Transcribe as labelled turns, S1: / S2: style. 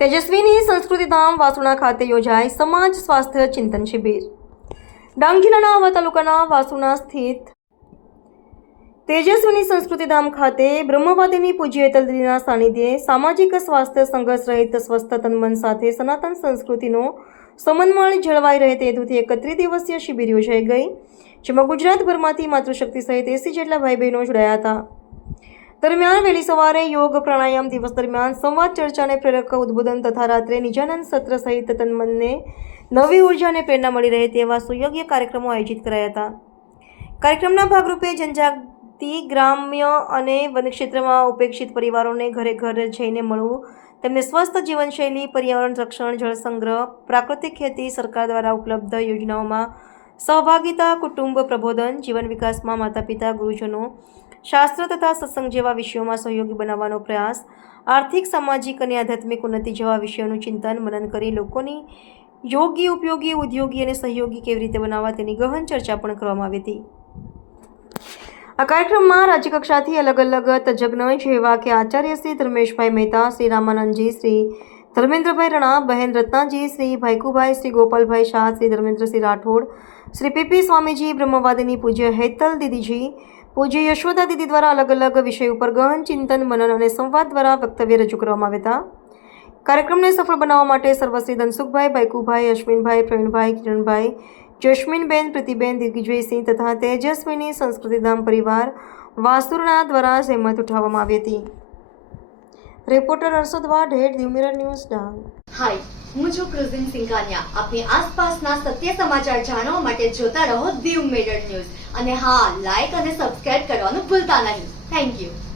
S1: તેજસ્વીની સંસ્કૃતિ ધામ વાસુણા ખાતે યોજાય સમાજ સ્વાસ્થ્ય ચિંતન શિબિર. ડાંગ જિલ્લાના આવા તાલુકાના વાસુણા સ્થિત તેજસ્વીની સંસ્કૃતિ ધામ ખાતે બ્રહ્મવાદીની પૂજ્ય તલદીના સાનિધ્યે સામાજિક સ્વાસ્થ્ય સંઘર્ષ રહિત સ્વસ્થ તનમન સાથે સનાતન સંસ્કૃતિનો સમન્વય જળવાઈ રહે તે હેતુથી એકત્રીસ દિવસીય શિબિર યોજાઈ ગઈ, જેમાં ગુજરાતભરમાંથી માતૃશક્તિ સહિત એસી જેટલા ભાઈ બહેનો જોડાયા હતા. દરમિયાન વહેલી સવારે યોગ પ્રાણાયામ દિવસ દરમિયાન સંવાદ ચર્ચાને પ્રેરક ઉદ્બોધન તથા રાત્રે નિજાનંદ સત્ર સહિત તનમનને નવી ઊર્જા અને પ્રેરણા મળી રહે તેવા સુયોગ્ય કાર્યક્રમો આયોજિત કરાયા હતા. કાર્યક્રમના ભાગરૂપે જનજાતિ ગ્રામ્ય અને વનક્ષેત્રમાં ઉપેક્ષિત પરિવારોને ઘરે ઘર જઈને મળવું, તેમને સ્વસ્થ જીવનશૈલી, પર્યાવરણ રક્ષણ, જળ સંગ્રહ, પ્રાકૃતિક ખેતી સરકાર દ્વારા ઉપલબ્ધ યોજનાઓમાં સહભાગિતા, કુટુંબ પ્રબોધન, જીવન વિકાસમાં માતા પિતા ગુરુજનો શાસ્ત્ર તથા સત્સંગ જેવા વિષયોમાં સહયોગી બનાવવાનો પ્રયાસ, આર્થિક, સામાજિક અને આધ્યાત્મિક ઉન્નતિ જેવા વિષયોનું ચિંતન, મનન કરી લોકોની યોગ્ય, ઉપયોગી, ઉદ્યોગી અને સહયોગી કેવી રીતે બનાવવા તેની ગહન ચર્ચા પણ કરવામાં આવી હતી. આ કાર્યક્રમમાં રાજ્યકક્ષાથી અલગ અલગ તજજ્ઞ જેવા કે આચાર્ય શ્રી ધર્મેશભાઈ મહેતા, શ્રી રામાનંદજી, શ્રી ધર્મેન્દ્રભાઈ રણા, બહેન રત્નાજી, શ્રી ભાઈકુભાઈ, શ્રી ગોપાલભાઈ શાહ, શ્રી ધર્મેન્દ્રસિંહ રાઠોડ, શ્રી પીપી સ્વામીજી બ્રહ્મવાદીની પૂજ્ય હેતલ દીદીજી પૂજ્ય યશોદા દીદી દ્વારા અલગ અલગ વિષય ઉપર ગહન, ચિંતન, મનન અને સંવાદ દ્વારા વક્તવ્ય રજૂ કરવામાં આવ્યા હતા. કાર્યક્રમને સફળ બનાવવા માટે સર્વશ્રી ધનસુખભાઈ, ભાઈકુભાઈ, અશ્વિનભાઈ, પ્રવીણભાઈ, કિરણભાઈ જસ્મીનબેન પ્રતિબેન, દિગ્વિજયસિંહ તથા તેજસ્વીની સંસ્કૃતિધામ પરિવાર વાસુરણા દ્વારા જહેમત ઉઠાવવામાં આવી હતી. Reporter Harshad Vadher Diu mirror news Dang
S2: hi હું છું ક્રુઝિન સિંઘાનિયા. આપની આસપાસના સત્ય સમાચાર જાણવા માટે જોતા રહો દીવ મિરર ન્યૂઝ અને હા લાઈક અને સબસ્ક્રાઇબ કરવાનું ભૂલતા નહીં. Thank you